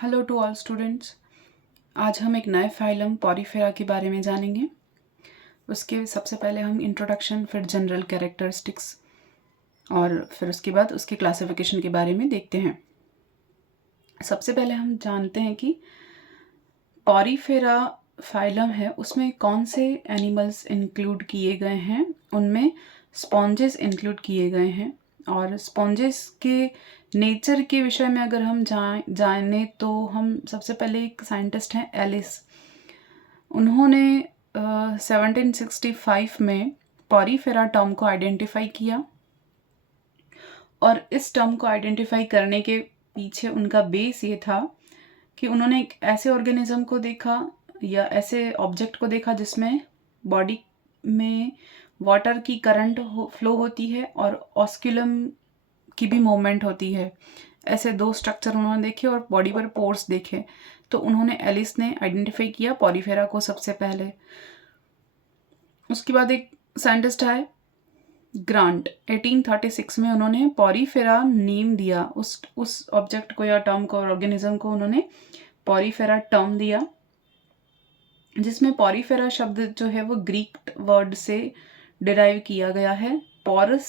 Hello to all students. आज हम एक नए फाइलम पॉरीफेरा के बारे में जानेंगे। उसके सबसे पहले हम इंट्रोडक्शन, फिर जनरल कैरेक्टरिस्टिक्स और फिर उसके बाद उसके क्लासिफिकेशन के बारे में देखते हैं। सबसे पहले हम जानते हैं कि पॉरीफेरा फाइलम है, उसमें कौन से एनिमल्स इंक्लूड किए गए हैं। उनमें स्पॉन्जेस इंक्लूड किए गए हैं। और स्पॉन्जेस के नेचर के विषय में अगर हम जाने तो हम सबसे पहले एक साइंटिस्ट हैं एलिस। उन्होंने 1765 में पॉरीफेरा टर्म को आइडेंटिफाई किया और इस टर्म को आइडेंटिफाई करने के पीछे उनका बेस ये था कि उन्होंने एक ऐसे ऑर्गेनिज्म को देखा या ऐसे ऑब्जेक्ट को देखा जिसमें बॉडी में वाटर की करंट फ्लो होती है और ऑस्कुलम की भी मूवमेंट होती है। ऐसे दो स्ट्रक्चर उन्होंने देखे और बॉडी पर पोर्स देखे, तो उन्होंने एलिस ने आइडेंटिफाई किया पॉरीफेरा को सबसे पहले। उसके बाद एक साइंटिस्ट आए ग्रांट, 1836 में उन्होंने पॉरीफेरा नेम दिया उस ऑब्जेक्ट को या टर्म को, ऑर्गेनिज्म को उन्होंने पॉरीफेरा टर्म दिया, जिसमें पॉरीफेरा शब्द जो है वो ग्रीक वर्ड से डिराइव किया गया है। पॉरस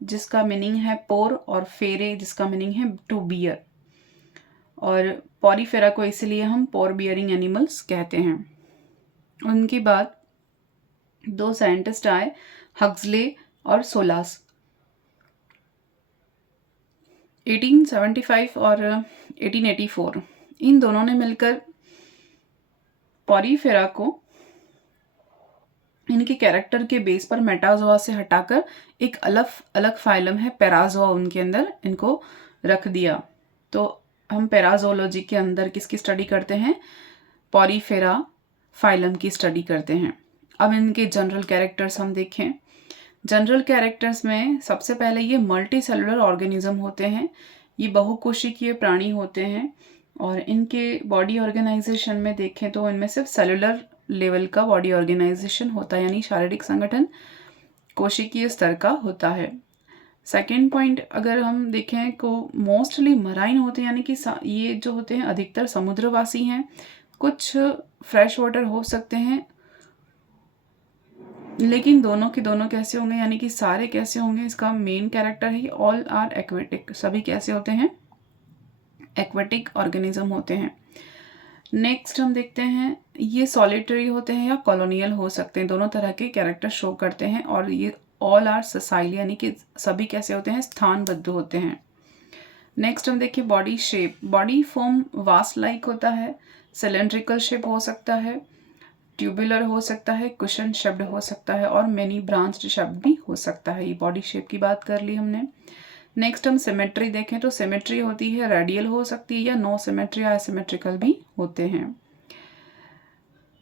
जिसका मीनिंग है पोर और फेरे जिसका मीनिंग है टू बियर, और पॉरीफेरा को इसलिए हम पोर बियरिंग एनिमल्स कहते हैं। उनके बाद दो साइंटिस्ट आए, हक्सले और सोलास। 1875 और 1884 इन दोनों ने मिलकर पॉरीफेरा को इनके कैरेक्टर के बेस पर मेटाजोआ से हटाकर एक अलग अलग फाइलम है पैराजोआ, उनके अंदर इनको रख दिया। तो हम पैराजोलॉजी के अंदर किसकी स्टडी करते हैं? पॉरीफेरा फाइलम की स्टडी करते हैं। अब इनके जनरल कैरेक्टर्स हम देखें। जनरल कैरेक्टर्स में सबसे पहले ये मल्टी सेलुलर ऑर्गेनिज्म होते हैं, ये बहुकोशिकीय प्राणी होते हैं और इनके बॉडी ऑर्गेनाइजेशन में देखें तो इनमें सिर्फ सेलुलर लेवल का बॉडी ऑर्गेनाइजेशन होता है, यानी शारीरिक संगठन कोशिकीय स्तर का होता है। सेकेंड पॉइंट अगर हम देखें तो मोस्टली मराइन होते हैं, यानी कि ये जो होते हैं अधिकतर समुद्रवासी हैं, कुछ फ्रेश वाटर हो सकते हैं, लेकिन दोनों के दोनों कैसे होंगे, यानी कि सारे कैसे होंगे, इसका मेन कैरेक्टर है ऑल आर एक्वेटिक। सभी कैसे होते हैं? एक्वेटिक ऑर्गेनिज्म होते हैं। नेक्स्ट हम देखते हैं ये सॉलिटरी होते हैं या कॉलोनियल हो सकते हैं, दोनों तरह के कैरेक्टर शो करते हैं। और ये ऑल आर ससाइल, यानी कि सभी कैसे होते हैं? स्थानबद्ध होते हैं। नेक्स्ट हम देखिए body shape. Body form vast like होता है, सिलेंड्रिकल शेप हो सकता है, ट्यूबुलर हो सकता है, कुशन शेप्ड हो सकता है और मेनी ब्रांच्ड शेप्ड भी हो सकता है। ये बॉडी शेप की बात कर ली हमने। नेक्स्ट हम सिमेट्री देखें तो सिमेट्री होती है रेडियल हो सकती है या नो सिमेट्री या एसिमेट्रिकल भी होते हैं।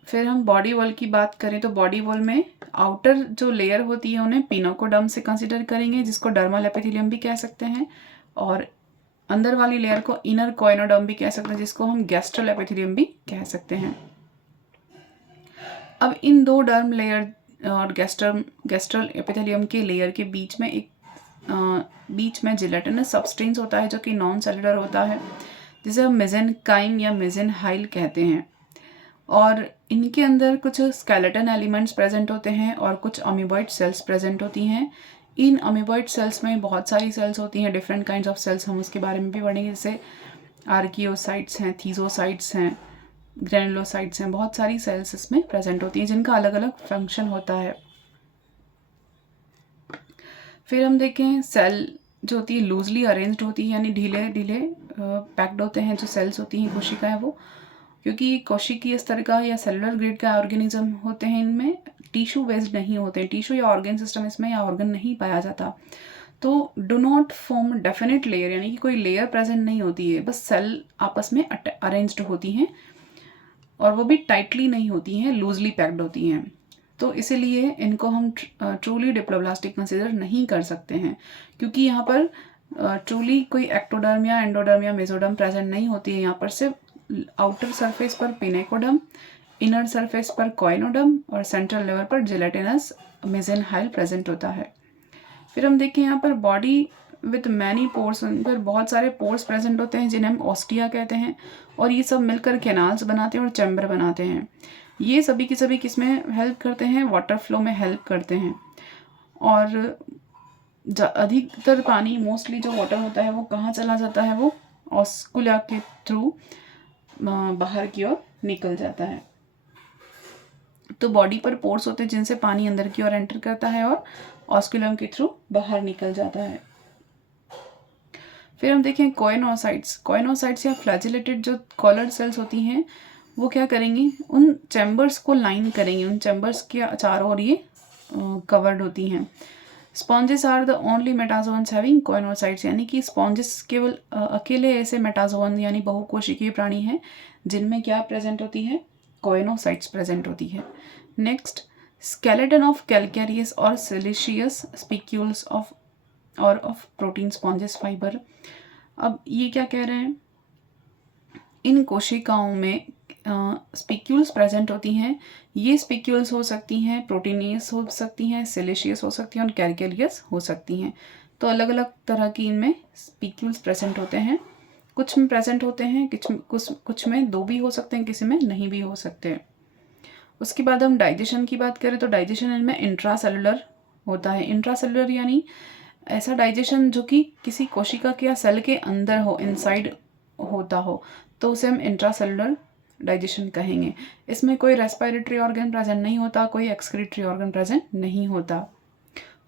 फिर हम बॉडी वॉल की बात करें तो बॉडी वॉल में आउटर जो लेयर होती है उन्हें पिनोकोडर्म से कंसिडर करेंगे, जिसको डर्मल एपिथेलियम भी कह सकते हैं, और अंदर वाली लेयर को इनर कोइनोडर्म भी कह सकते हैं, जिसको हम गैस्ट्रल एपिथेलियम भी कह सकते हैं। अब इन दो डर्म लेयर और गैस्ट्रल एपिथेलियम के लेयर के बीच में जिलेटिनस सब्सटेंस होता है जो कि नॉन सेलुलर होता है, जिसे हम मेसेनकाइम या मेसेनहाइल कहते हैं। और इनके अंदर कुछ स्केलेटन एलिमेंट्स प्रेजेंट होते हैं और कुछ अमीबॉइड सेल्स प्रेजेंट होती हैं। इन अमीबॉइड सेल्स में बहुत सारी सेल्स होती हैं, डिफरेंट काइंड्स ऑफ सेल्स, हम उसके बारे में भी पढ़ेंगे, जैसे आर्कियोसाइट्स हैं, थीजोसाइट्स हैं, ग्रेनुलोसाइट्स हैं, बहुत सारी सेल्स इसमें प्रेजेंट होती हैं जिनका अलग अलग फंक्शन होता है। फिर हम देखें सेल जो होती है लूजली अरेंज्ड होती है, यानी ढीले ढीले पैक्ड होते हैं जो सेल्स होती हैं कोशिकाएं वो, क्योंकि कोशिकीय स्तर का या सेलुलर ग्रेड का ऑर्गेनिज्म होते हैं, इनमें टिश्यू बेस्ड नहीं होते हैं, टिश्यू या ऑर्गन सिस्टम इसमें या ऑर्गन नहीं पाया जाता, तो do not form definite layer, यानी कि कोई लेयर प्रेजेंट नहीं होती है, बस सेल आपस में अरेंज्ड होती हैं और वो भी टाइटली नहीं होती हैं, लूजली पैक्ड होती हैं। तो इसीलिए इनको हम ट्रूली डिप्लोब्लास्टिक कंसिडर नहीं कर सकते हैं, क्योंकि यहाँ पर ट्रूली कोई एक्टोडर्म या एंडोडर्म या मेसोडर्म प्रेजेंट नहीं होती है। यहाँ पर सिर्फ आउटर सरफेस पर पिनेकोडर्म, इनर सरफेस पर कोइनोडर्म और सेंट्रल लेवल पर जिलेटिनस मेसेनहाइल प्रेजेंट होता है। फिर हम देखें यहाँ पर बॉडी विथ मैनी पोर्स, उन पर बहुत सारे पोर्स प्रेजेंट होते हैं जिन्हें हम ऑस्टिया कहते हैं, और ये सब मिलकर कैनाल्स बनाते हैं और चैम्बर बनाते हैं। ये सभी की सभी किस में हेल्प करते हैं, वाटर फ्लो में हेल्प करते हैं। और अधिकतर पानी, मोस्टली जो वाटर होता है वो कहाँ चला जाता है, वो ऑस्कुला के थ्रू बाहर की ओर निकल जाता है। तो बॉडी पर पोर्स होते हैं जिनसे पानी अंदर की ओर एंटर करता है और ऑस्कुलम के थ्रू बाहर निकल जाता है। फिर हम देखें कोएनोसाइट्स। कोएनोसाइट्स या फ्लैजिलेटेड जो कॉलर सेल्स होती हैं वो क्या करेंगी, उन चैम्बर्स को लाइन करेंगी, उन चैम्बर्स के चारों ओर ये कवर्ड होती हैं। Sponges are the only metazoans having coenocytes, यानी कि स्पॉन्जेस केवल अकेले ऐसे मेटाजोन यानी बहुकोशिकीय प्राणी हैं जिनमें क्या प्रेजेंट होती है, कोएनोसाइट्स प्रेजेंट होती है। नेक्स्ट, स्केलेटन ऑफ कैलकेरियस और siliceous spicules of protein sponges fibre. अब ये क्या कह रहे हैं, इन कोशिकाओं में स्पिक्यूल्स प्रेजेंट होती हैं। ये स्पिक्यूल्स हो सकती हैं प्रोटीनियस हो सकती हैं, सिलिशियस हो सकती हैं और कैलकेरियस हो सकती हैं। तो अलग अलग तरह की इनमें स्पिक्यूल्स प्रेजेंट होते हैं। कुछ में प्रेजेंट होते हैं, कुछ में 2 भी हो सकते हैं, किसी में नहीं भी हो सकते। उसके बाद हम डाइजेशन की बात करें तो डाइजेशन इनमें इंट्रासेलुलर होता है। इंट्रासेलुलर यानी ऐसा डाइजेशन जो कि किसी कोशिका के या सेल के अंदर हो, इनसाइड होता हो, तो उसे हम इंट्रासेलुलर डाइजेशन कहेंगे। इसमें कोई रेस्पिरेटरी ऑर्गन प्रेजेंट नहीं होता, कोई एक्सक्रीटरी ऑर्गन प्रेजेंट नहीं होता।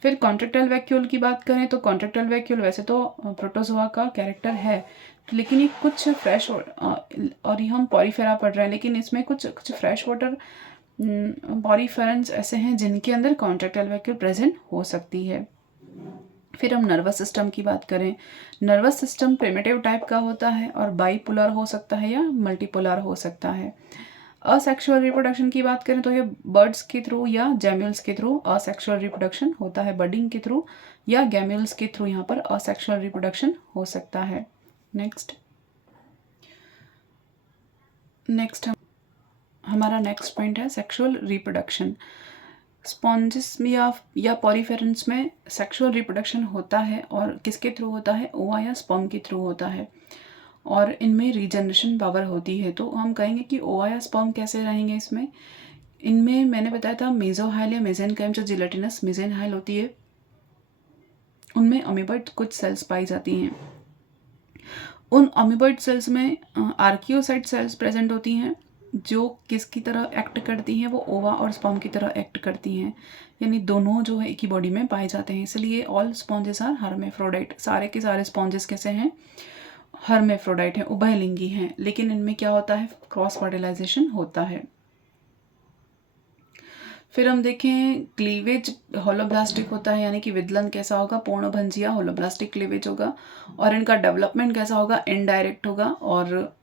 फिर कॉन्ट्रेक्टाइल वैक्यूल की बात करें तो कॉन्ट्रेक्टाइल वैक्यूल वैसे तो प्रोटोजोआ का कैरेक्टर है, लेकिन ये कुछ फ्रेश और ये हम पॉरीफेरा पढ़ रहे हैं, लेकिन इसमें कुछ फ्रेश वाटर पॉरीफेरेंस ऐसे हैं जिनके अंदर कॉन्ट्रेक्टाइल वैक्यूल प्रेजेंट हो सकती है। फिर हम नर्वस सिस्टम की बात करें, नर्वस सिस्टम प्रिमिटिव टाइप का होता है और बाईपोलर हो सकता है या मल्टीपोलर हो सकता है। असेक्सुअल रिप्रोडक्शन की बात करें तो ये बर्ड्स के थ्रू या गैम्यूल्स के थ्रू असेक्सुअल रिप्रोडक्शन होता है, बर्डिंग के थ्रू या गैम्यूल्स के थ्रू यहाँ पर असेक्सुअल रिप्रोडक्शन हो सकता है। नेक्स्ट हमारा नेक्स्ट पॉइंट है सेक्सुअल रिप्रोडक्शन। स्पॉन्जेस में या पॉरीफेरेंस में सेक्सुअल रिप्रोडक्शन होता है और किसके थ्रू होता है, ओवा या स्पर्म के थ्रू होता है, और इनमें रीजनरेशन पावर होती है। तो हम कहेंगे कि ओवा या स्पर्म कैसे रहेंगे इसमें, इनमें मैंने बताया था मेसोहाइल या मेसेनकाइम जो जिलेटिनस मेसेनहाइल होती है, उनमें अमीबॉइड कुछ सेल्स पाई जाती हैं। उन अमीबॉइड सेल्स में आर्कियोसाइट सेल्स प्रेजेंट होती हैं जो किसकी तरह एक्ट करती हैं, वो ओवा और स्पर्म की तरह एक्ट करती हैं, यानी दोनों जो है एक ही बॉडी में पाए जाते हैं। इसलिए ऑल स्पॉन्जेस आर हर्मेफ्रोडाइट, सारे के सारे स्पॉन्जेस कैसे हैं, हर्मेफ्रोडाइट हैं, उभयलिंगी हैं, लेकिन इनमें क्या होता है, क्रॉस फर्टिलाइजेशन होता है। फिर हम देखें क्लीवेज होलोब्लास्टिक होता है, यानी कि विदलन कैसा होगा, पूर्णभंजिया होलोब्लास्टिक क्लीवेज होगा, और इनका डेवलपमेंट कैसा होगा, इनडायरेक्ट होगा और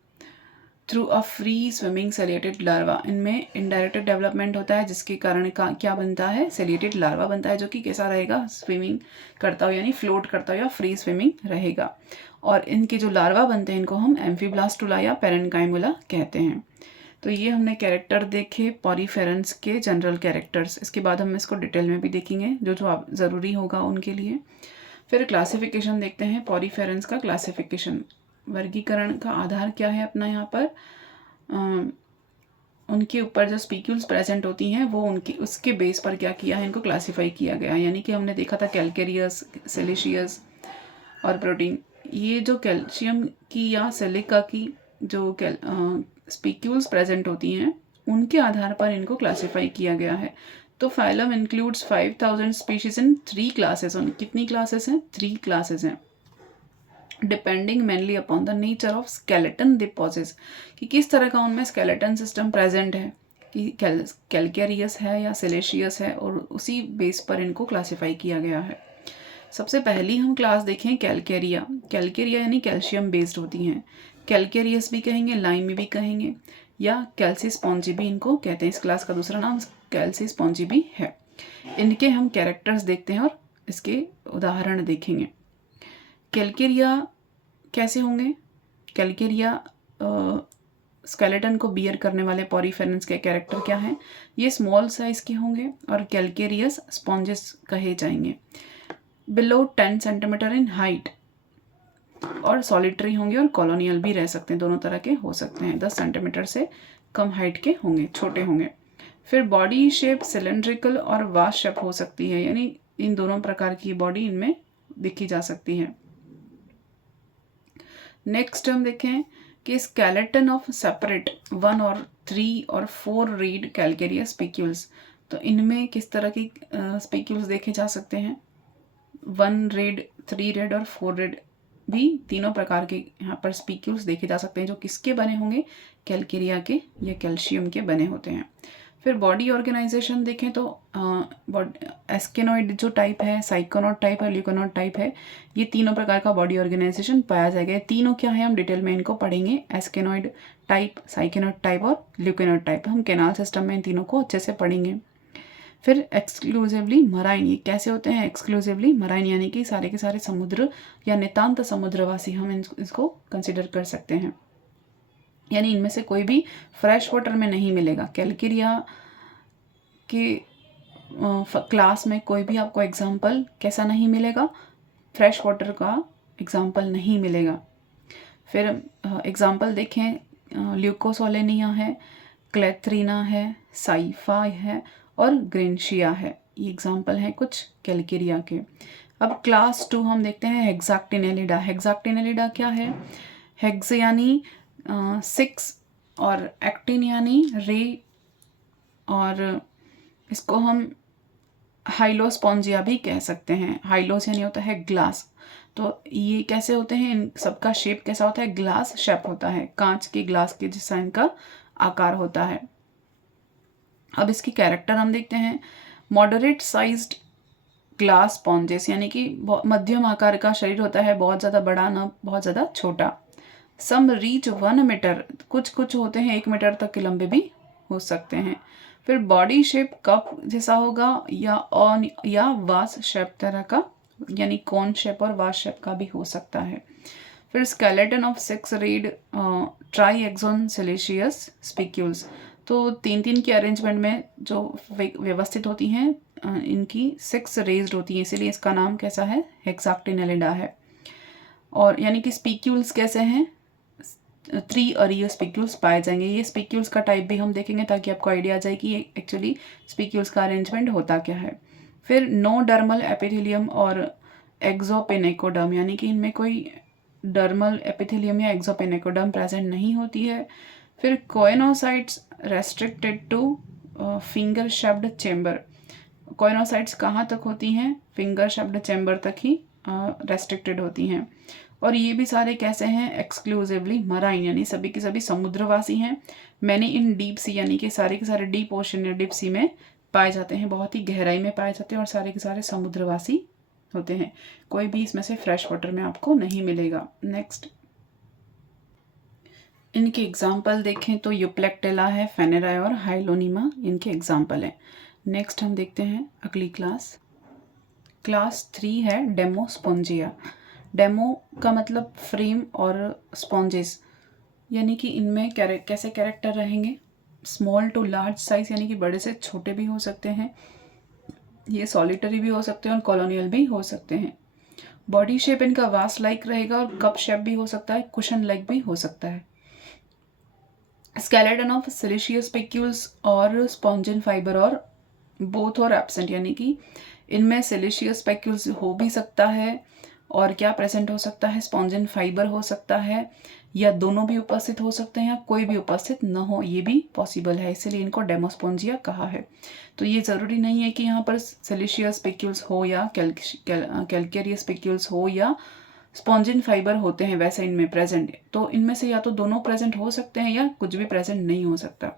through a free swimming ciliated larva. इनमें इनडायरेक्ट डेवलपमेंट होता है जिसके कारण का क्या बनता है, सेलिएटेड लार्वा बनता है जो कि कैसा रहेगा, स्विमिंग करता हो यानी फ्लोट करता हो या फ्री स्विमिंग रहेगा। और इनके जो लार्वा बनते हैं इनको हम एम्फीब्लास्टुला या पेरेन्काइमुला कहते हैं। तो ये हमने कैरेक्टर देखे पॉरीफेरेंस के जनरल कैरेक्टर्स। इसके बाद हम इसको डिटेल में भी देखेंगे जो आप ज़रूरी होगा उनके लिए। फिर क्लासिफिकेशन देखते हैं, पॉरीफेरेंस का क्लासिफिकेशन, वर्गीकरण का आधार क्या है अपना यहाँ पर, उनके ऊपर जो स्पीक्यूल्स प्रेजेंट होती हैं वो उनकी उसके बेस पर क्या किया है, इनको क्लासीफाई किया गया है। यानी कि हमने देखा था कैलकेरियस, सिलिशियस और प्रोटीन। ये जो कैल्शियम की या सिलिका की जो स्पीक्यूल्स प्रेजेंट होती हैं उनके आधार पर इनको क्लासीफाई किया गया है। तो phylum includes 5000 species in 3 classes. कितनी क्लासेस हैं, 3 क्लासेस हैं, depending mainly upon the nature of skeleton they possesses, कि किस तरह का उनमें स्केलेटन सिस्टम प्रेजेंट है, कि कैलकेरियस है या सिलिशियस है, और उसी बेस पर इनको क्लासीफाई किया गया है। सबसे पहली हम क्लास देखें कैलकेरिया। कैलकेरिया यानी कैल्शियम बेस्ड होती हैं, कैलकेरियस भी कहेंगे, लाइमी भी कहेंगे, या कैल्सीस्पॉन्जी भी इनको कहते हैं। इस क्लास का दूसरा नाम कैल्सीस्पॉन्जी भी है। इनके हम कैरेक्टर्स देखते हैं और इसके उदाहरण देखेंगे। कैलकेरिया कैसे होंगे, कैलकेरिया स्केलेटन को बियर करने वाले पॉरीफेरेंस के कैरेक्टर क्या हैं, ये स्मॉल साइज के होंगे और कैलकेरियस स्पॉन्जेस कहे जाएंगे। बिलो 10 सेंटीमीटर इन हाइट, और सॉलिटरी होंगे और कॉलोनियल भी रह सकते हैं, दोनों तरह के हो सकते हैं। 10 सेंटीमीटर से कम हाइट के होंगे, छोटे होंगे। फिर बॉडी शेप सिलेंड्रिकल और वास्ट शेप हो सकती है, यानी इन दोनों प्रकार की बॉडी इनमें देखी जा सकती है। नेक्स्ट हम देखें कि स्केलेटन ऑफ सेपरेट 1 और 3 और 4 रीड कैलकेरिया स्पिक्यूल्स, तो इनमें किस तरह की स्पिक्यूल्स देखे जा सकते हैं। 1 रेड, 3 रेड और 4 रेड भी तीनों प्रकार के यहाँ पर स्पिक्यूल्स देखे जा सकते हैं, जो किसके बने होंगे, कैलकेरिया के या कैल्शियम के बने होते हैं। फिर बॉडी ऑर्गेनाइजेशन देखें तो एस्केनॉइड जो टाइप है, साइकोनॉइड टाइप है, ल्यूकोनॉइड टाइप है, ये तीनों प्रकार का बॉडी ऑर्गेनाइजेशन पाया जाएगा। ये तीनों क्या है हम डिटेल में इनको पढ़ेंगे, एस्केनॉइड टाइप, साइकोनॉइड टाइप और ल्यूकोनॉइड टाइप। हम कैनाल सिस्टम में इन तीनों को अच्छे से पढ़ेंगे। फिर एक्सक्लूसिवली मराइन, ये कैसे होते हैं एक्सक्लूसिवली मराइन, यानी कि सारे के सारे समुद्र या नितांत समुद्रवासी हम इसको कंसिडर कर सकते हैं, यानी इनमें से कोई भी फ्रेश वाटर में नहीं मिलेगा। कैलकेरिया के क्लास में कोई भी आपको एग्जाम्पल कैसा नहीं मिलेगा, फ्रेश वाटर का एग्जाम्पल नहीं मिलेगा। फिर एग्जाम्पल देखें, ल्यूकोसोलेनिया है, क्लेथरीना है, साइफा है और ग्रेनशिया है, ये एग्जाम्पल हैं कुछ कैलकेरिया के। अब क्लास 2 हम देखते हैं हेक्साक्टिनेलिडा। हेक्साक्टिनेलिडा क्या है, हेक्स यानी 6 और एक्टिन यानी रे, और इसको हम हाइलोस्पॉन्जिया भी कह सकते हैं। हाइलोस यानी होता है ग्लास, तो ये कैसे होते हैं, इन सबका शेप कैसा होता है, ग्लास शेप होता है, कांच के ग्लास के जैसा इनका आकार होता है। अब इसकी कैरेक्टर हम देखते हैं, मॉडरेट साइज्ड ग्लास स्पॉन्जेस, यानी कि मध्यम आकार का शरीर होता है, बहुत ज़्यादा बड़ा ना बहुत ज़्यादा छोटा। सम रीच 1 मीटर, कुछ कुछ होते हैं 1 मीटर तक के लंबे भी हो सकते हैं। फिर बॉडी शेप कप जैसा होगा या ऑन या वास शेप तरह का, यानी कॉन शेप और वास शेप का भी हो सकता है। फिर skeleton of 6 rayed triaxon siliceous spicules, तो 3-3 के अरेंजमेंट में जो व्यवस्थित होती हैं, इनकी 6 रेज्ड होती हैं, इसीलिए इसका नाम कैसा है, हेक्साक्टिनेलिडा है। और यानी कि स्पिक्यूल्स कैसे हैं, 3 अरीय स्पिक्यूल्स पाए जाएंगे। ये स्पिक्यूल्स का टाइप भी हम देखेंगे ताकि आपको आइडिया आ जाए कि ये एक्चुअली स्पिक्यूल्स का अरेंजमेंट होता क्या है। फिर नो डर्मल एपिथेलियम और एक्सोपेनेकोडर्म, यानी कि इनमें कोई डर्मल एपिथेलियम या एक्सोपेनेकोडर्म प्रेजेंट नहीं होती है। फिर coenocytes restricted two finger shaped chamber, coenocytes कहाँ तक होती हैं, फिंगर शेप्ड चेम्बर तक ही रेस्ट्रिक्टेड होती हैं। और ये भी सारे कैसे हैं, एक्सक्लूसिवली मराइन, यानी सभी के सभी समुद्रवासी हैं। मैंने इन डीप सी, यानी कि सारे के सारे डीप ओशन या डीप सी में पाए जाते हैं, बहुत ही गहराई में पाए जाते हैं, और सारे के सारे समुद्रवासी होते हैं। कोई भी इसमें से फ्रेश वाटर में आपको नहीं मिलेगा। नेक्स्ट इनके एग्जाम्पल देखें तो यूप्लेक्टेला है, फेनेराई और हाइलोनीमा इनके एग्जाम्पल हैं। नेक्स्ट हम देखते हैं अगली क्लास, क्लास 3 है डेमोस्पोंजिया। डेमो का मतलब फ्रेम और स्पॉन्जेस, यानी कि इनमें कैसे कैरेक्टर रहेंगे, स्मॉल टू लार्ज साइज, यानी कि बड़े से छोटे भी हो सकते हैं, ये सॉलिटरी भी हो सकते हैं और कॉलोनियल भी हो सकते हैं। बॉडी शेप इनका वास लाइक रहेगा और कप शेप भी हो सकता है, कुशन लाइक भी हो सकता है। स्केलेटन ऑफ सिलिशियस स्पिक्यूल्स और स्पॉन्जिन फाइबर और बोथ और एब्सेंट, यानी कि इनमें सिलिशियस स्पिक्यूल्स हो भी सकता है और क्या प्रेजेंट हो सकता है, स्पॉन्जिन फाइबर हो सकता है, या दोनों भी उपस्थित हो सकते हैं या कोई भी उपस्थित न हो, ये भी पॉसिबल है, इसीलिए इनको डेमोस्पोंजिया कहा है। तो ये ज़रूरी नहीं है कि यहाँ पर सिलिशियस स्पिक्यूल्स हो या कैलकेरियस स्पिक्यूल्स हो या स्पॉन्जिन फाइबर होते हैं वैसे इनमें प्रेजेंट, तो इनमें से या तो दोनों प्रेजेंट हो सकते हैं या कुछ भी प्रेजेंट नहीं हो सकता।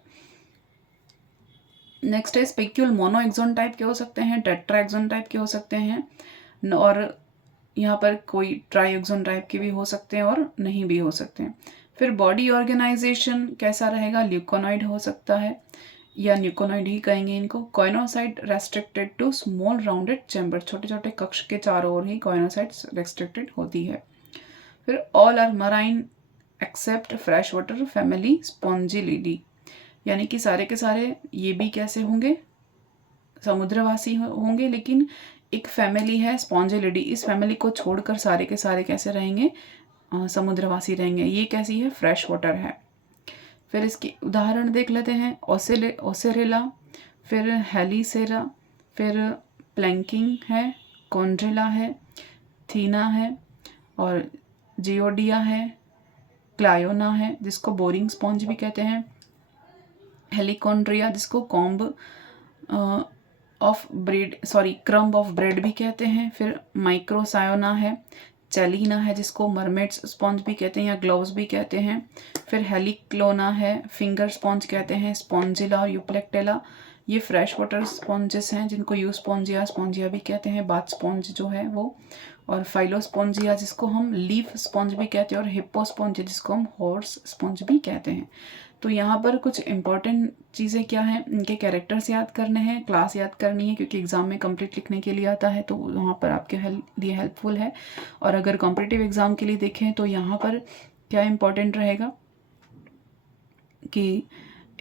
नेक्स्ट है स्पिक्यूल मोनो एक्सोन टाइप के हो सकते हैं, टेट्रा एक्सोन टाइप के हो सकते हैं, और यहाँ पर कोई ट्राई एक्सोन टाइप के भी हो सकते हैं और नहीं भी हो सकते हैं। फिर बॉडी ऑर्गेनाइजेशन कैसा रहेगा, ल्यूकोनॉइड हो सकता है या ल्यूकोनॉइड ही कहेंगे इनको। Choanocyte restricted to small rounded chamber, छोटे छोटे कक्ष के चारों ओर ही कोइनोसाइट्स रेस्ट्रिक्टेड होती है। फिर all are marine except fresh water family spongillidae, यानी कि सारे के सारे ये भी कैसे होंगे, समुद्रवासी होंगे, लेकिन एक फैमिली है स्पॉन्जिलिडी, इस फैमिली को छोड़कर सारे के सारे कैसे रहेंगे, समुद्रवासी रहेंगे। ये कैसी है, फ्रेश वाटर है। फिर इसकी उदाहरण देख लेते हैं, ओसेरेला, फिर हेलिसेरा, फिर प्लैंकिंग है, कॉन्ड्रेला है, थीना है, और जियोडिया है, क्लायोना है जिसको बोरिंग स्पॉन्ज भी कहते हैं, हेलिकॉन्ड्रिया जिसको comb of bread crumb of bread भी कहते हैं, फिर माइक्रोसायोना है, चैलीना है जिसको मरमेड्स स्पॉन्ज भी कहते हैं या ग्लोव्स भी कहते हैं, फिर हेलिक्लोना है, फिंगर स्पॉन्ज कहते हैं, स्पॉन्जिला और यूप्लेक्टेला ये फ्रेश वाटर स्पॉन्जेस हैं जिनको स्पॉन्जिया भी कहते हैं, बाथ स्पॉन्ज जो है वो, और फाइलोस्पॉन्जिया जिसको हम लीफ स्पॉन्ज भी कहते हैं, और हिप्पोस्पॉन्जिया जिसको हम हॉर्स स्पॉन्ज भी कहते हैं। तो यहाँ पर कुछ इंपॉर्टेंट चीज़ें क्या हैं, इनके कैरेक्टर्स याद करने हैं, क्लास याद करनी है क्योंकि एग्ज़ाम में कंप्लीट लिखने के लिए आता है तो वहाँ पर आपके लिए हेल्पफुल है। और अगर कॉम्पिटिटिव एग्ज़ाम के लिए देखें तो यहाँ पर क्या इंपॉर्टेंट रहेगा कि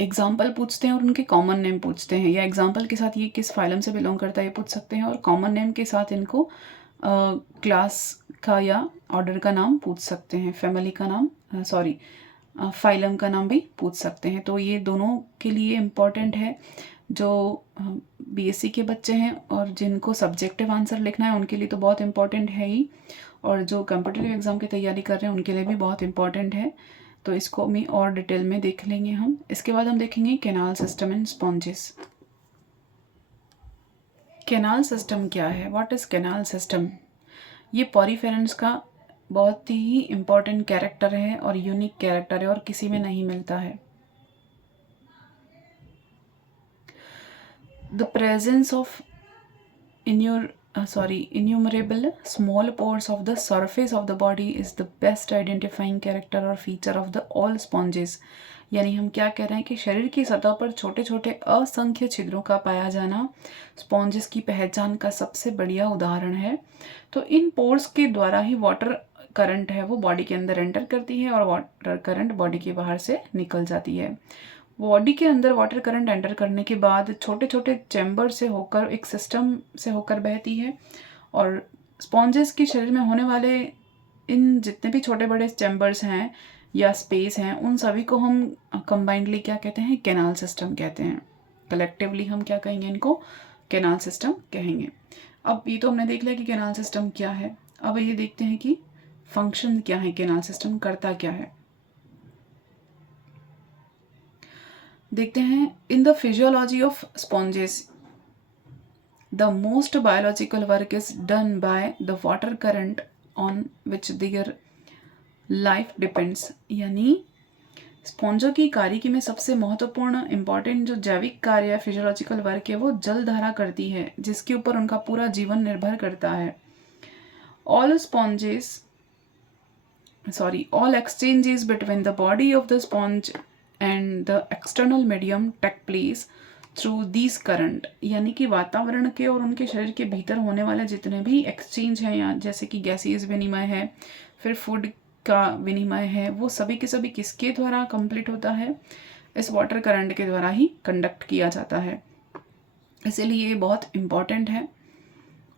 एग्जाम्पल पूछते हैं और उनके कॉमन नेम पूछते हैं, या एग्जाम्पल के साथ ये किस फाइलम से बिलोंग करता है ये पूछ सकते हैं, और कॉमन नेम के साथ इनको क्लास का या ऑर्डर का नाम पूछ सकते हैं, फैमिली का नाम फाइलम का नाम भी पूछ सकते हैं। तो ये दोनों के लिए इम्पॉर्टेंट है। जो बीएससी के बच्चे हैं और जिनको सब्जेक्टिव आंसर लिखना है उनके लिए तो बहुत इम्पॉर्टेंट है ही, और जो कॉम्पिटिटिव एग्ज़ाम की तैयारी कर रहे हैं उनके लिए भी बहुत इम्पॉर्टेंट है। तो इसको भी और डिटेल में देख लेंगे हम। इसके बाद हम देखेंगे canal system and sponges. Canal system क्या है, व्हाट इज़ कैनाल सिस्टम? ये पॉरीफेरेंस का बहुत ही इम्पॉर्टेंट कैरेक्टर है और यूनिक कैरेक्टर है और किसी में नहीं मिलता है। The presence of innumerable small pores of the surface of the body is the best identifying character or feature of the all sponges। यानी हम क्या कह रहे हैं कि शरीर की सतह पर छोटे छोटे असंख्य छिद्रों का पाया जाना स्पॉन्जेस की पहचान का सबसे बढ़िया उदाहरण है। तो इन पोर्स के द्वारा ही वाटर करंट है वो बॉडी के अंदर एंटर करती है और वाटर करंट बॉडी के बाहर से निकल जाती है। बॉडी के अंदर वाटर करंट एंटर करने के बाद छोटे छोटे चैम्बर से होकर एक सिस्टम से होकर बहती है, और स्पॉन्जेस के शरीर में होने वाले इन जितने भी छोटे बड़े चैम्बर्स हैं या स्पेस हैं उन सभी को हम कंबाइंडली क्या कहते हैं, कैनाल सिस्टम कहते हैं। कलेक्टिवली हम क्या कहेंगे, इनको कैनाल सिस्टम कहेंगे। अब ये तो हमने देख लिया कि कैनाल सिस्टम क्या है। अब ये देखते हैं कि फंक्शन क्या है, कैनाल सिस्टम करता क्या है। देखते हैं, in the physiology of sponges the most biological work is done by the water current on which their life depends. यानी स्पॉन्जों की कार्यकी में सबसे महत्वपूर्ण इंपॉर्टेंट जो जैविक कार्य या फिजियोलॉजिकल वर्क है वो जल धारा करती है जिसके ऊपर उनका पूरा जीवन निर्भर करता है। All exchanges between the body of the sponge and the external medium take place through these current। यानी कि वातावरण के और उनके शरीर के भीतर होने वाले जितने भी एक्सचेंज हैं, या जैसे कि गैसीज विनिमय है, फिर फूड का विनिमय है, वो सभी के सभी किसके द्वारा कंप्लीट होता है, इस वाटर करंट के द्वारा ही कंडक्ट किया जाता है। इसीलिए ये बहुत इम्पॉर्टेंट है।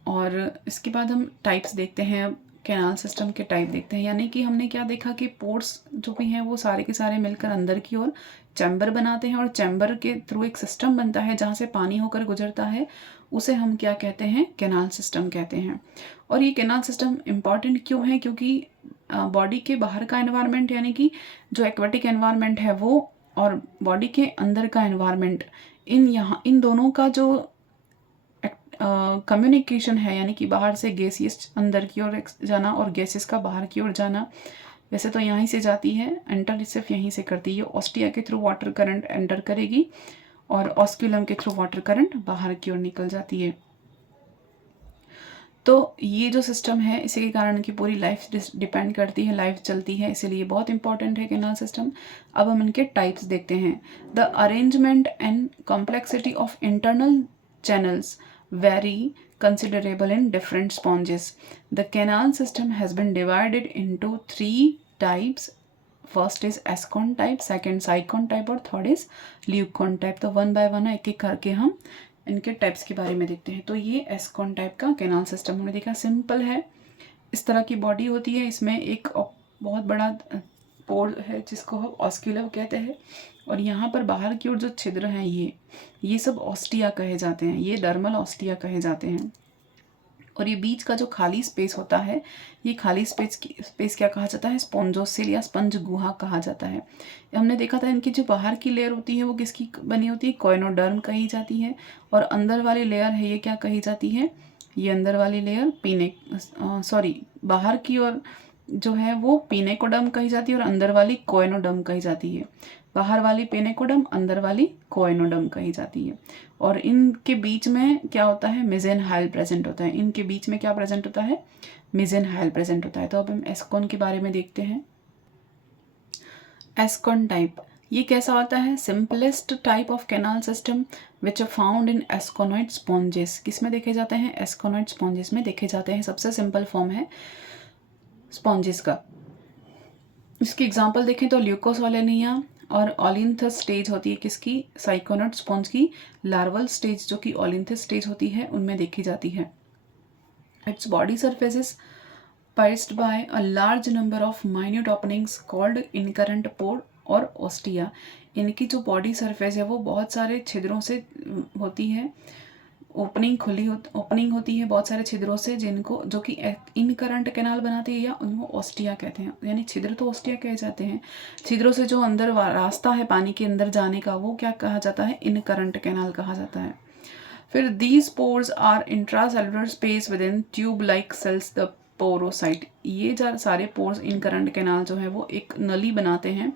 और इसके बाद हम टाइप्स देखते हैं, कैनाल सिस्टम के टाइप देखते हैं। यानी कि हमने क्या देखा कि पोर्स जो भी हैं वो सारे के सारे मिलकर अंदर की ओर चैम्बर बनाते हैं, और चैम्बर के थ्रू एक सिस्टम बनता है जहाँ से पानी होकर गुजरता है, उसे हम क्या कहते हैं, कैनाल सिस्टम कहते हैं। और ये कैनाल सिस्टम इम्पॉर्टेंट क्यों है, क्योंकि बॉडी के बाहर का एनवायरनमेंट यानी कि जो एक्वेटिक एनवायरनमेंट है वो, और बॉडी के अंदर का एनवायरनमेंट, इन दोनों का जो कम्युनिकेशन है, यानी कि बाहर से गैसेस अंदर की ओर जाना और गैसेस का बाहर की ओर जाना, वैसे तो यहीं से जाती है, एंटर सिर्फ यहीं से करती है। ऑस्टिया के थ्रू वाटर करंट एंटर करेगी और ऑस्क्यूलम के थ्रू वाटर करंट बाहर की ओर निकल जाती है। तो ये जो सिस्टम है इसी के कारण की पूरी लाइफ डिपेंड करती है, लाइफ चलती है, इसीलिए बहुत इंपॉर्टेंट है कैनाल सिस्टम। अब हम इनके टाइप्स देखते हैं। The arrangement and complexity of internal channels vary considerable in different sponges. The canal system has been divided into 3 types. First is Ascon type, second Sycon type और third is Leucon type। तो one by one एक एक करके हम इनके types के बारे में देखते हैं। तो ये एस्कॉन टाइप का कैनाल सिस्टम हमने देखा, सिंपल है, इस तरह की बॉडी होती है, इसमें एक बहुत बड़ा पोर है जिसको हम ऑस्क्यूलम कहते हैं, और यहाँ पर बाहर की ओर जो छिद्र हैं ये सब ऑस्टिया कहे जाते हैं, ये डर्मल ऑस्टिया कहे जाते हैं। और ये बीच का जो खाली स्पेस होता है, ये खाली स्पेस क्या कहा जाता है, स्पॉन्जोसिल या स्पंज गुहा कहा जाता है। हमने देखा था इनकी जो बाहर की लेयर होती है वो किसकी बनी होती है, कॉइनोडर्म कही जाती है, और अंदर वाली लेयर है ये क्या कही जाती है, ये अंदर वाली लेयर बाहर की ओर जो है वो पिनेकोडर्म कही जाती है और अंदर वाली कोएनोडर्म कही जाती है। बाहर वाली पेनेकोडर्म, अंदर वाली कोएनोडर्म कही जाती है। और इनके बीच में क्या होता है, मेसेनहाइल प्रेजेंट होता है। इनके बीच में क्या प्रेजेंट होता है, मेसेनहाइल प्रेजेंट होता है। तो अब हम एस्कॉन के बारे में देखते हैं। एस्कॉन टाइप ये कैसा होता है, simplest type of canal system which are found in asconoid sponges. किस में देखे जाते हैं, एस्कोनॉइड स्पॉन्जेस में देखे जाते हैं। सबसे सिंपल फॉर्म है स्पॉन्जेस का। इसकी एग्जांपल देखें तो ल्यूकोसोलेनिया और ओलिन्थस स्टेज होती है किसकी, साइकोनॉइड स्पॉन्ज की। लार्वल स्टेज जो कि ओलिन्थस स्टेज होती है उनमें देखी जाती है। Its body surfaces pierced by a large number of minute openings called incurrent pore और ओस्टिया। इनकी जो बॉडी सरफेस है वो बहुत सारे छिद्रों से होती है, ओपनिंग होती है बहुत सारे छिद्रों से, जिनको जो कि इनकरंट कैनाल बनाते हैं या उनको ओस्टिया कहते हैं। यानी छिद्र तो ओस्टिया कहे जाते हैं, छिद्रों से जो अंदर रास्ता है पानी के अंदर जाने का वो क्या कहा जाता है, इनकरंट कैनाल कहा जाता है। फिर these pores are intracellular space within tube like cells the porocyte. ये जो सारे पोर्स इन करंट कैनाल जो है वो एक नली बनाते हैं,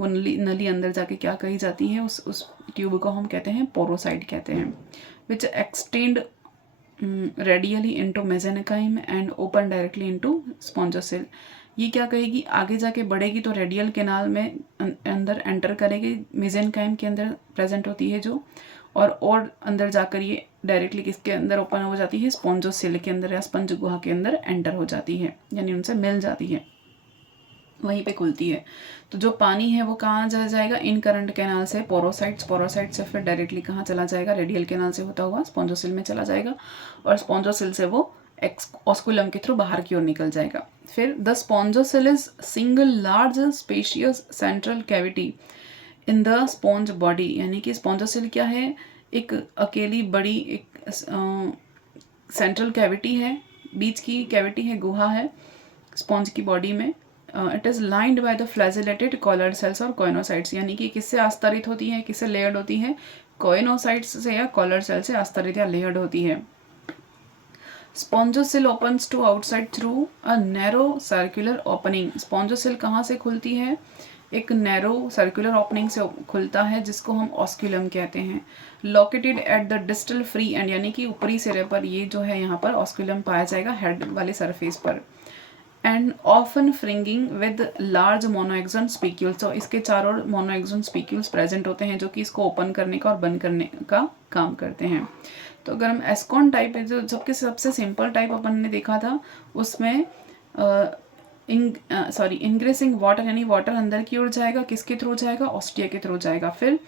वो नली अंदर जाके क्या कही जाती है, उस ट्यूब को हम कहते हैं पोरोसाइट कहते हैं। Which extend radially into mesenchyme and open directly into स्पॉन्जोसिल। ये क्या कहेगी, आगे जाके बढ़ेगी तो रेडियल कैनाल में अंदर एंटर करेगी, मेसेनकाइम के अंदर प्रेजेंट होती है जो, और अंदर जाकर ये डायरेक्टली किसके अंदर ओपन हो जाती है, स्पॉन्जोसिल के अंदर या स्पंज गुहा के अंदर एंटर हो जाती है, यानी उनसे मिल जाती है, वहीं पे खुलती है। तो जो पानी है वो कहाँ जाएगा, इन करंट कैनाल से पोरोसाइट से फिर डायरेक्टली कहाँ चला जाएगा, रेडियल कैनाल से होता हुआ स्पॉन्जोसिल में चला जाएगा, और स्पॉन्जोसिल से वो ऑस्कुलम के थ्रू बाहर की ओर निकल जाएगा। फिर the स्पॉन्जोसिल is single large spacious central cavity in the sponge body. यानी कि स्पॉन्जोसिल क्या है, एक अकेली बड़ी एक सेंट्रल कैविटी है, बीच की कैविटी है, गुहा है स्पॉन्ज की बॉडी में। It is lined by the flagellated collared cells और कोइनोसाइट्स। यानी कि किससे आस्तरित होती है, किससे लेयर्ड होती है, कोइनोसाइट्स से या कॉलर्ड सेल से आस्तरित या लेयर्ड होती है। Spongocoel opens to outside through a narrow circular opening. Spongocoel कहाँ से खुलती है, एक नैरो सर्कुलर ओपनिंग से खुलता है जिसको हम ऑस्क्यूलम कहते हैं। Located at the distal free and, यानी कि ऊपरी सिरे पर ये जो है यहाँ पर ऑस्क्यूलम पाया जाएगा हेड वाले सरफेस पर। And often fringing with large monoaxon spicules. तो इसके चारों मोनोएक्सोन स्पीक्यूल्स प्रेजेंट होते हैं जो कि इसको ओपन करने का और बंद करने का काम करते हैं। तो अगर हम एस्कॉन टाइप है, जो जबकि सबसे सिंपल टाइप अपन ने देखा था, उसमें इंग्रेसिंग वाटर, यानी वाटर अंदर की ओर जाएगा, किसके थ्रू जाएगा, ऑस्टिया के थ्रू जाएगा। फिर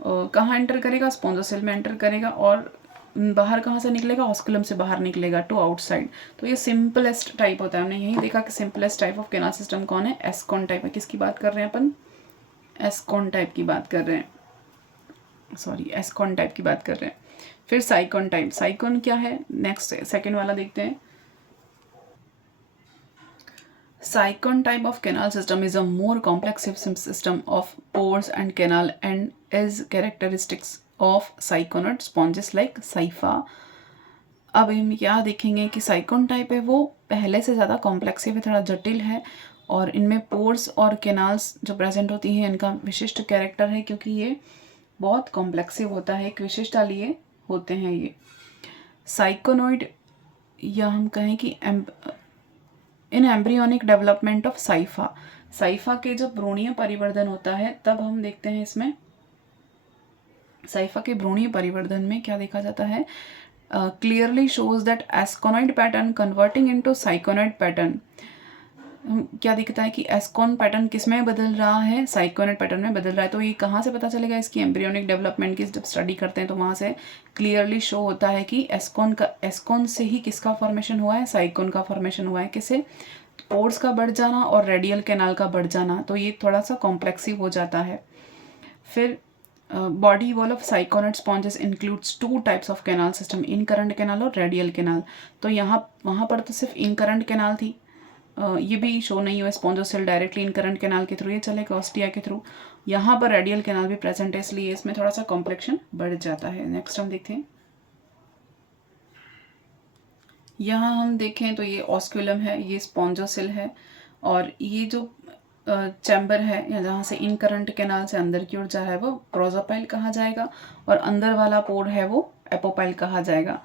कहाँ एंटर करेगा, स्पॉन्जोसिल में एंटर करेगा, और बाहर कहाँ से निकलेगा, ऑस्कुलम से बाहर निकलेगा टू आउटसाइड। तो ये सिंपलेस्ट टाइप होता है। हमने यही देखा कि simplest type of canal system कौन है, एस्कॉन टाइप है। किसकी बात कर रहे हैं अपन, एस्कॉन टाइप की बात कर रहे हैं, एस्कॉन टाइप की बात कर रहे हैं। फिर साइकोन टाइप, साइकोन क्या है, नेक्स्ट सेकेंड वाला देखते हैं। Cyclone type of canal system is a more complex system of pores and canal and is characteristics of cycloid sponges like Saifa। अब हम क्या देखेंगे कि साइकोन टाइप है वो पहले से ज़्यादा कॉम्प्लेक्सिव है, थोड़ा जटिल है, और इनमें पोर्स और कैनाल्स जो प्रेजेंट होती हैं इनका विशिष्ट कैरेक्टर है, क्योंकि ये बहुत कॉम्प्लेक्सिव होता है, एक विशिष्टता लिए होते हैं ये साइकोनॉइड, या हम कहें कि इन एम्ब्रियोनिक डेवलपमेंट ऑफ साइफा के जब भ्रूणीय परिवर्धन होता है तब हम देखते हैं इसमें साइफा के भ्रूणीय परिवर्धन में क्या देखा जाता है, clearly shows that asconoid pattern converting into syconoid pattern क्या दिखता है कि एस्कॉन पैटर्न किस में बदल रहा है, साइकोनेट पैटर्न में बदल रहा है। तो ये कहाँ से पता चलेगा इसकी एम्ब्रियोनिक डेवलपमेंट की जब स्टडी करते हैं तो वहाँ से क्लियरली शो होता है कि एस्कॉन से ही किसका फॉर्मेशन हुआ है, साइकोन का फॉर्मेशन हुआ है। किससे? पोर्स का बढ़ जाना और रेडियल कैनाल का बढ़ जाना। तो ये थोड़ा सा कॉम्प्लेक्सिव हो जाता है। फिर body wall of syconoid sponges includes 2 types of canal system, incurrent canal और रेडियल कैनाल। तो वहाँ पर तो सिर्फ इन करंट कैनाल थी, ये भी शो नहीं हुआ स्पॉन्जोसेल डायरेक्टली इन करंट कैनाल के थ्रू, ये चलेगा ऑस्टिया के थ्रू। यहाँ पर रेडियल कैनाल भी प्रेजेंट है, इसलिए इसमें थोड़ा सा कॉम्प्लेक्शन बढ़ जाता है। नेक्स्ट हम देखते हैं, यहाँ हम देखें तो ये ऑस्क्यूलम है, ये स्पॉन्जोसेल है, और ये जो चैम्बर है या जहाँ से इन करंट कैनाल से अंदर की ओर जा रहा है वो प्रोजोपाइल कहा जाएगा, और अंदर वाला पोर है वो एपोपाइल कहा जाएगा।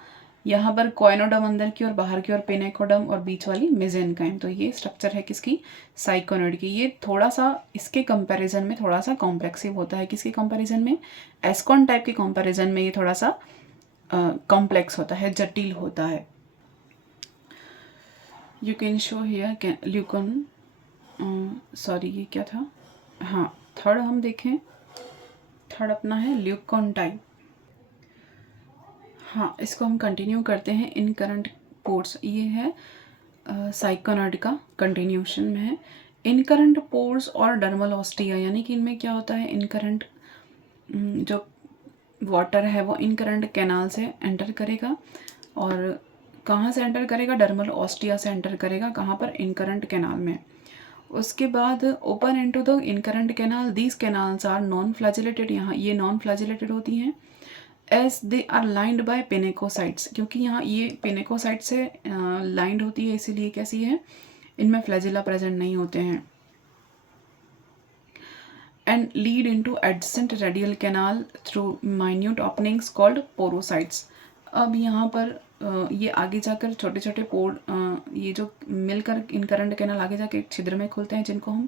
यहाँ पर कोइनोडम अंदर की ओर, बाहर की ओर पेनेकोडम, और बीच वाली मेजेनकाइम। तो ये स्ट्रक्चर है किसकी? साइकोनॉइड की। ये थोड़ा सा इसके कंपैरिजन में थोड़ा सा कॉम्प्लेक्सिव होता है। किसके कंपैरिजन में? एस्कॉन टाइप के कंपैरिजन में ये थोड़ा सा कॉम्प्लेक्स होता है, जटिल होता है। You can show here leucon, sorry ये क्या था, हाँ थर्ड हम देखें, थर्ड अपना है ल्यूकॉन टाइप। हाँ, इसको हम कंटिन्यू करते हैं। इन करंट पोर्स, ये है साइकोनॉइड का कंटिन्यूशन में है। इन करंट पोर्स और डर्मल ऑस्टिया, यानी कि इनमें क्या होता है, इन करंट जो वाटर है वो इन करंट कैनाल से एंटर करेगा, और कहाँ से एंटर करेगा? डर्मल ऑस्टिया से एंटर करेगा। कहाँ पर? इन करंट कैनाल में। उसके बाद open into the incurrent canal, these canals are non flagellated, यहाँ ये नॉन फ्लैजिलेटेड होती हैं। As they are lined by pinacocytes, क्योंकि यहाँ ये पेनेकोसाइट से लाइंड होती है, इसीलिए कैसी है, इनमें फ्लैजिला प्रेजेंट नहीं होते हैं। And lead into adjacent radial canal through minute openings called porocytes. अब यहाँ पर ये आगे जाकर छोटे छोटे पोर, ये जो मिलकर इन करंट कैनाल आगे जाकर एक छिद्र में खुलते हैं, जिनको हम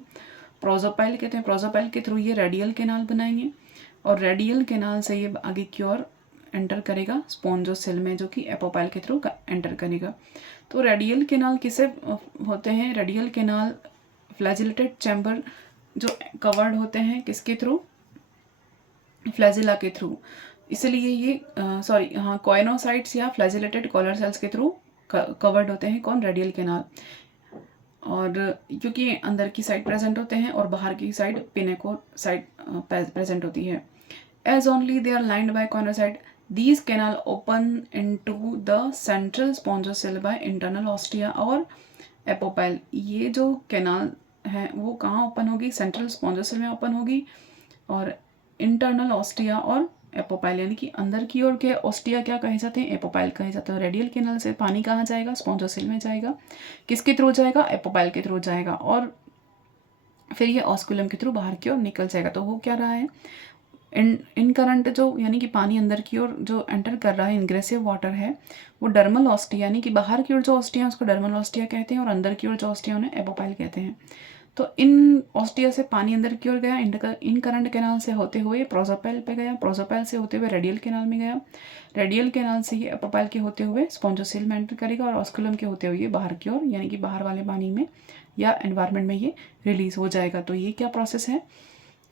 प्रोजोपाइल कहते हैं। प्रोजोपाइल के थ्रू ये रेडियल कैनाल बनाएंगे, और रेडियल कैनाल से ये आगे की ओर एंटर करेगा स्पॉन्जोसेल में, जो कि एपोपाइल के थ्रू एंटर करेगा। तो रेडियल कैनाल किसे होते हैं? रेडियल कैनाल फ्लैजिलेटेड चैम्बर जो कवर्ड होते हैं किसके थ्रू? फ्लैजिला के थ्रू। इसलिए ये कोइनोसाइट्स या फ्लैजिलेटेड कॉलर सेल्स के थ्रू कवर्ड होते हैं। कौन? Radial canal. और क्योंकि अंदर की साइड प्रेजेंट होते हैं और बाहर की साइड पिनेको साइड प्रेजेंट होती है। As only they are lined by choanocyte, these canal open into the central spongocoel by internal ostia और एपोपाइल। ये जो कैनाल है वो कहाँ ओपन होगी? सेंट्रल स्पॉन्जोसेल में ओपन होगी, और इंटरनल ऑस्टिया और एपोपाइल, यानी कि अंदर की ओर के ऑस्टिया क्या कहे जाते हैं? एपोपाइल कहे जाते हैं। रेडियल कैनाल से पानी कहाँ जाएगा? स्पॉन्जोसेल में जाएगा। किसके थ्रू जाएगा? एपोपाइल के थ्रू जाएगा, और फिर ये ऑस्कुलम के थ्रू बाहर की ओर निकल जाएगा। तो हो क्या रहा है, इन करंट जो यानी कि पानी अंदर की ओर जो एंटर कर रहा है, इंग्रेसिव वाटर है, वो डर्मल ऑस्टिया यानी कि बाहर की ओर जो ऑस्टिया है उसको डर्मल ऑस्टिया कहते हैं, और अंदर की ओर जो ऑस्टिया उन्हें एपोपाइल कहते हैं। तो इन ऑस्टिया से पानी अंदर की ओर गया, इन करंट कैनाल से होते हुए प्रोजोपाइल पे गया, प्रोजोपाइल से होते हुए रेडियल कैनाल में गया, रेडियल कैनाल से ये एपोपाइल के होते हुए स्पॉन्जोसेल में एंटर करेगा, और ऑस्कुलम के होते हुए बाहर की ओर यानी कि बाहर वाले पानी में या एनवायरनमेंट में ये रिलीज हो जाएगा। तो ये क्या प्रोसेस है?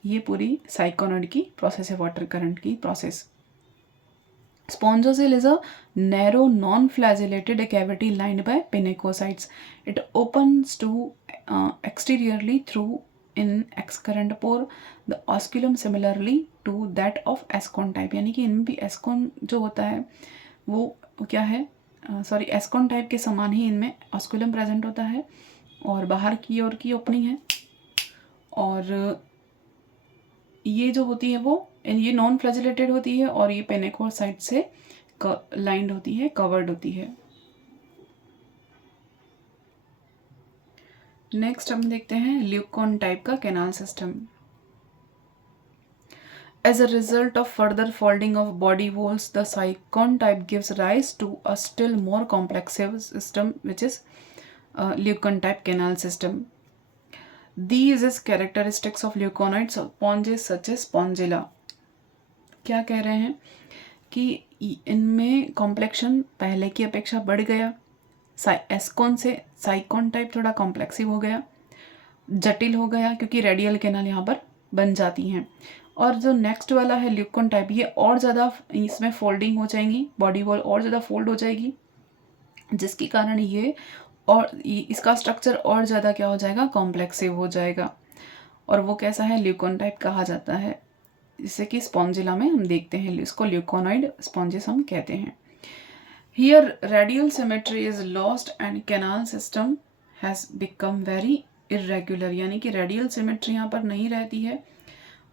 ये पूरी साइकोनॉइड की प्रोसेस है, वाटर करंट की process. Spongiocyl is a narrow, non-flagellated cavity lined by pinacocytes. It opens to exteriorly through in excurrent pore. The osculum similarly to that of ascon type. यानी कि इनमें भी ascon जो होता है वो क्या है? ascon टाइप के समान ही इनमें osculum प्रेजेंट होता है, और बाहर की ओर की ओपनिंग है, और ये जो होती है वो ये नॉन फ्लैजिलेटेड होती है, और ये पेनेकोसाइट से लाइंड होती है, कवर्ड होती है। नेक्स्ट हम देखते हैं ल्यूकॉन टाइप का canal system. As a result of further folding of body walls, the Saicon type gives rise to a still more complex system, which is Leucon type canal system. These is characteristics of leuconoids, sponges such as Spongilla. क्या कह रहे हैं कि इनमें complexion पहले की अपेक्षा बढ़ गया, एस्कॉन से साइकोन टाइप थोड़ा कॉम्प्लेक्सिव हो गया, जटिल हो गया क्योंकि रेडियल कैनाल यहाँ पर बन जाती हैं। और जो नेक्स्ट वाला है ल्यूकोन टाइप, ये और ज़्यादा इसमें फोल्डिंग हो जाएंगी, बॉडी वॉल और ज़्यादा फोल्ड हो जाएगी, जिसके कारण ये और इसका स्ट्रक्चर और ज़्यादा क्या हो जाएगा, कॉम्प्लेक्सिव हो जाएगा। और वो कैसा है, ल्यूकोन टाइप कहा जाता है, जिससे कि स्पॉन्जिला में हम देखते हैं, इसको ल्यूकोनॉइड स्पॉन्जेस हम कहते हैं। Here radial symmetry is lost and canal system has become very irregular, यानी कि रेडियल सिमेट्री यहाँ पर नहीं रहती है,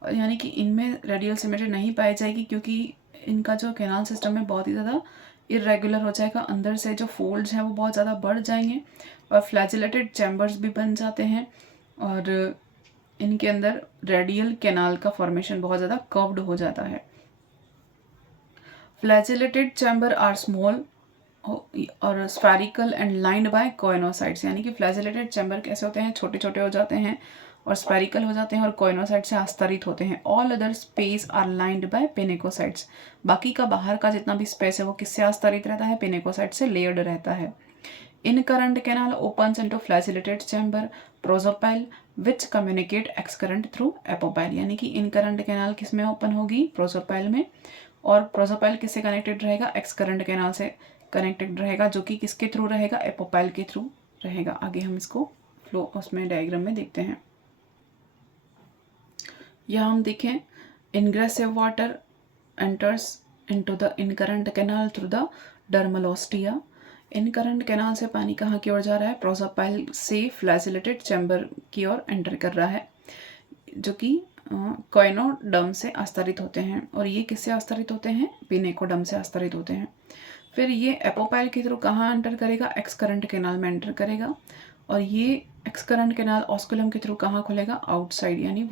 यानी कि इनमें रेडियल सिमेट्री नहीं पाई जाएगी क्योंकि इनका जो कैनाल सिस्टम है बहुत ही ज़्यादा इरेगुलर हो जाएगा। अंदर से जो फोल्ड्स हैं वो बहुत ज़्यादा बढ़ जाएंगे और फ्लैजिलेटेड चैम्बर्स भी बन जाते हैं, और इनके अंदर रेडियल कैनाल का फॉर्मेशन बहुत ज़्यादा कर्व्ड हो जाता है। फ्लैजिलेटेड चैम्बर आर स्मॉल और spherical and lined by coenocytes, यानी कि फ्लैजिलेटेड चैम्बर कैसे होते हैं, छोटे छोटे हो जाते हैं और स्फेरिकल हो जाते हैं और कोइनोसाइट से आस्तरित होते हैं। All other space are lined by pinacocytes, बाकी का बाहर का जितना भी स्पेस है वो किससे आस्तरित रहता है, पिनेकोसाइट से लेयर्ड रहता है। Incurrent canal opens into flagellated chamber prosopyle which communicate excurrent through apopyle, यानी कि इन करंट कैनाल किस में ओपन होगी, प्रोसोपाइल में, और प्रोसोपाइल किससे कनेक्टेड रहेगा, एक्स करंट कैनाल से कनेक्टेड रहेगा, जो कि किसके थ्रू रहेगा, एपोपाइल के थ्रू रहेगा। आगे हम इसको फ्लो उसमें डायग्राम में देखते हैं। यहाँ हम देखें, ingressive water enters into the incurrent canal through the dermal ostia. Incurrent canal से पानी कहाँ की ओर जा रहा है, प्रोसोपाइल से फ्लैजिलेटेड चैम्बर की ओर एंटर कर रहा है, जो कि कोइनोडर्म से आस्तरित होते हैं, और ये किससे आस्तरित होते हैं, पिनेकोडर्म से आस्तरित होते हैं। फिर ये एपोपाइल के थ्रू कहाँ एंटर करेगा, एक्स करंट कैनाल में एंटर करेगा, और ये एक्स करंट कैनाल ऑस्कुलम के थ्रू कहाँ खुलेगा, आउटसाइड, यानी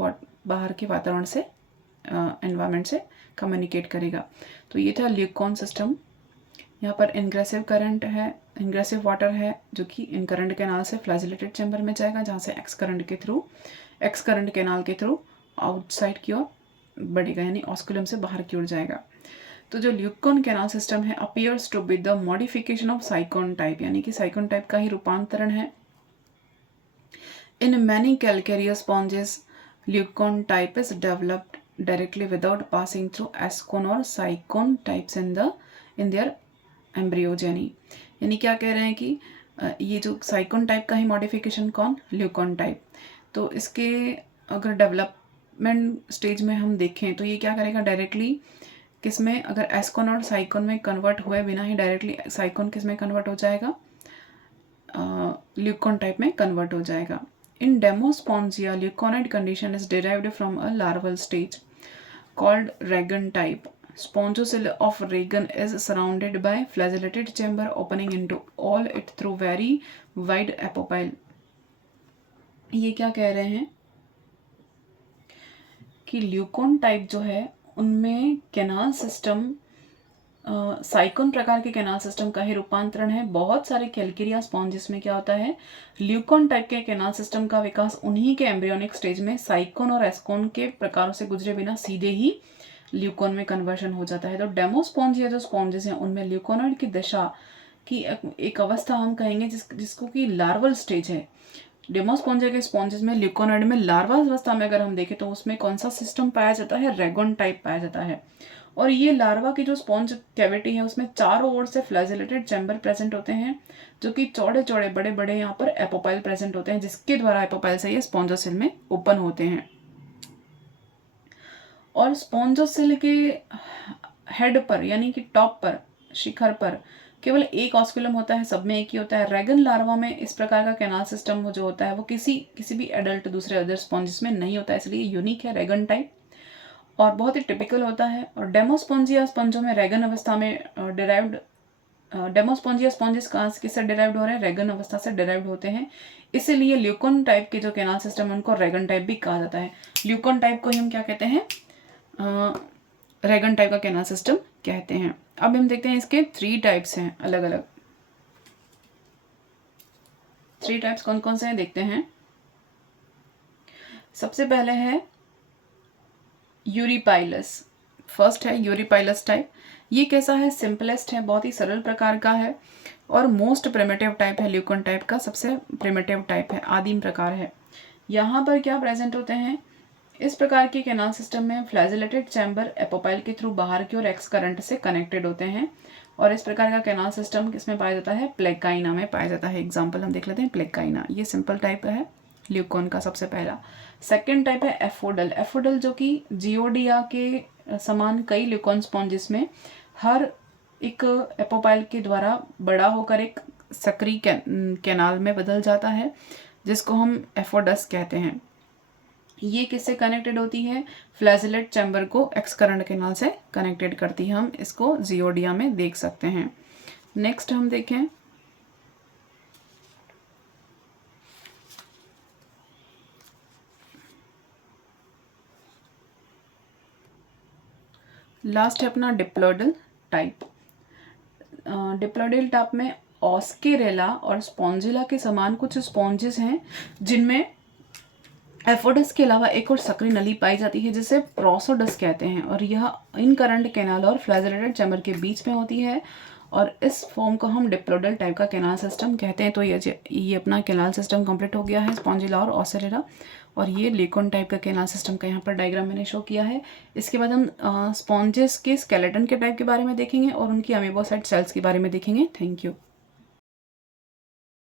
बाहर के वातावरण से, एनवायरनमेंट से कम्युनिकेट करेगा। तो ये था ल्यूकोन सिस्टम। यहाँ पर इनग्रेसिव करंट है, इनग्रेसिव वाटर है, जो कि इनकरंट कैनाल से फ्लैजिलेटेड चैम्बर में जाएगा, जहाँ से एक्स करंट कैनाल के थ्रू आउटसाइड की ओर बढ़ेगा, यानी ऑस्कुलम से बाहर की ओर जाएगा। तो जो ल्यूकोन कैनाल सिस्टम है appears to be the modification of sycon type, यानी कि साइकोन टाइप का ही रूपांतरण है। In many calcareous sponges leucon type is developed directly without passing through ascon और sycon types in their embryogeny. यानी क्या कह रहे हैं कि ये जो साइकोन टाइप का ही मॉडिफिकेशन कौन, ल्यूकोन टाइप। तो इसके अगर डेवलपमेंट स्टेज में हम देखें तो ये क्या करेगा, डायरेक्टली किस में, अगर एस्कोन और साइकोन में कन्वर्ट हुए बिना ही डायरेक्टली साइकोन किस में कन्वर्ट हो जाएगा, ल्यूकोन टाइप में कन्वर्ट हो जाएगा। In demospongiae leuconoid condition is derived from a larval stage called rhagon type. Spongocyll of Regan is surrounded by flagellated chamber opening into all it through very wide apopyle। ये क्या कह रहे हैं कि ल्यूकोन type जो है उनमें कैनाल सिस्टम साइकोन प्रकार के कैनाल सिस्टम का ही रूपांतरण है। बहुत सारे कैलकेरिया स्पॉन्जेस में क्या होता है, ल्यूकोन टाइप के कैनाल सिस्टम का विकास उन्हीं के एम्ब्रियोनिक स्टेज में साइकोन और एस्कोन के प्रकारों से गुजरे बिना सीधे ही ल्यूकोन में कन्वर्शन हो जाता है। तो डेमोस्पोंजिया जो स्पॉन्जेस हैं उनमें ल्यूकोनॉइड की दशा की एक अवस्था हम कहेंगे जिसको कि लार्वल स्टेज है। डेमोस्पोंजिया के स्पॉन्जेस में ल्यूकोनॉइड में लार्वा अवस्था में अगर हम देखें तो उसमें कौन सा सिस्टम पाया जाता है, रेगन टाइप पाया जाता है। और ये लार्वा की जो स्पॉन्ज कैविटी है उसमें चारों ओर से फ्लैजिलेटेड चैम्बर प्रेजेंट होते हैं, जो कि चौड़े चौड़े बड़े बड़े यहाँ पर एपोपाइल प्रेजेंट होते हैं, जिसके द्वारा एपोपाइल से ये स्पॉन्जोसिल में ओपन होते हैं। और स्पॉन्जोसिल के हेड पर यानी कि टॉप पर, शिखर पर केवल एक ऑस्कुलम होता है, सब में एक ही होता है। रेगन लार्वा में इस प्रकार का कैनाल सिस्टम जो होता है वो किसी भी एडल्ट दूसरे अदर स्पॉन्जेस में नहीं होता है, इसलिए यूनिक है रेगन टाइप और बहुत ही टिपिकल होता है। और डेमोस्पोंजिया स्पंजों में रेगन अवस्था में डिराइव्ड, डेमोस्पोंजिया स्पॉन्जेस कहाँ से किससे डिराइव्ड हो रहे हैं, रेगन अवस्था से डिराइव्ड होते हैं, इसीलिए ल्यूकोन टाइप के जो कैनाल सिस्टम है उनको रेगन टाइप भी कहा जाता है। ल्यूकोन टाइप को ही हम क्या कहते हैं, रेगन टाइप का कैनाल सिस्टम कहते हैं। अब हम देखते हैं इसके 3 टाइप्स हैं, अलग अलग 3 टाइप्स कौन कौन से हैं देखते हैं। सबसे पहले है यूरिपाइलस, फर्स्ट है यूरिपाइलस टाइप। ये कैसा है, सिंपलेस्ट है, बहुत ही सरल प्रकार का है और मोस्ट प्रिमिटिव टाइप है, ल्यूकोन टाइप का सबसे प्रिमिटिव टाइप है, आदिम प्रकार है। यहाँ पर क्या प्रेजेंट होते हैं, इस प्रकार के कैनाल सिस्टम में फ्लैजिलेटेड चैम्बर एपोपाइल के थ्रू बाहर की ओर एक्स करंट से कनेक्टेड होते हैं। और इस प्रकार का कैनाल सिस्टम किसमें पाया जाता है, प्लेकाइना में पाया जाता है। एग्जाम्पल हम देख लेते हैं, प्लेकाइना ये सिंपल टाइप का है ल्यूकोन का सबसे पहला। सेकेंड टाइप है एफोडल। एफोडल जो कि जियोडिया के समान कई ल्यूकोन स्पॉन्जिस में हर एक एपोपाइल के द्वारा बड़ा होकर एक सक्रिय कैनाल में बदल जाता है, जिसको हम एफोडस कहते हैं। ये किससे कनेक्टेड होती है, फ्लैजिलेट चैम्बर को एक्स करंट कैनाल से कनेक्टेड करती है। हम इसको जियोडिया में देख सकते हैं। नेक्स्ट हम देखें, लास्ट है अपना डिप्लॉइडल टाइप। डिप्लॉइडल टाइप में ऑस्केरेला और स्पॉन्जिला के समान कुछ स्पॉन्जेस हैं जिनमें एफोडस के अलावा एक और सक्रिय नली पाई जाती है जिसे प्रोसोडस कहते हैं, और यह इन करंट कैनाल और फ्लैजिलेटेड चैम्बर के बीच में होती है, और इस फॉर्म को हम डिप्लॉइडल टाइप का कैनाल सिस्टम कहते हैं। तो ये अपना कैनाल सिस्टम कंप्लीट हो गया है, स्पॉन्जिला और ऑस्केरेला। और ये ल्यूकोन टाइप का कैनाल सिस्टम का यहाँ पर डायग्राम मैंने शो किया है। इसके बाद हम स्पॉन्जेस के स्केलेटन के टाइप के बारे में देखेंगे और उनकी अमीबोसाइट सेल्स के बारे में देखेंगे। Thank you.